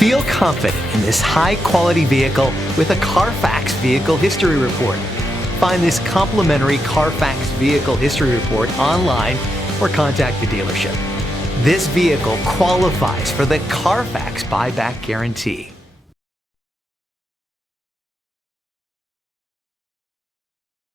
Feel confident in this high-quality vehicle with a CARFAX Vehicle History Report. Find this complimentary CARFAX Vehicle History Report online or contact the dealership. This vehicle qualifies for the CARFAX buyback guarantee.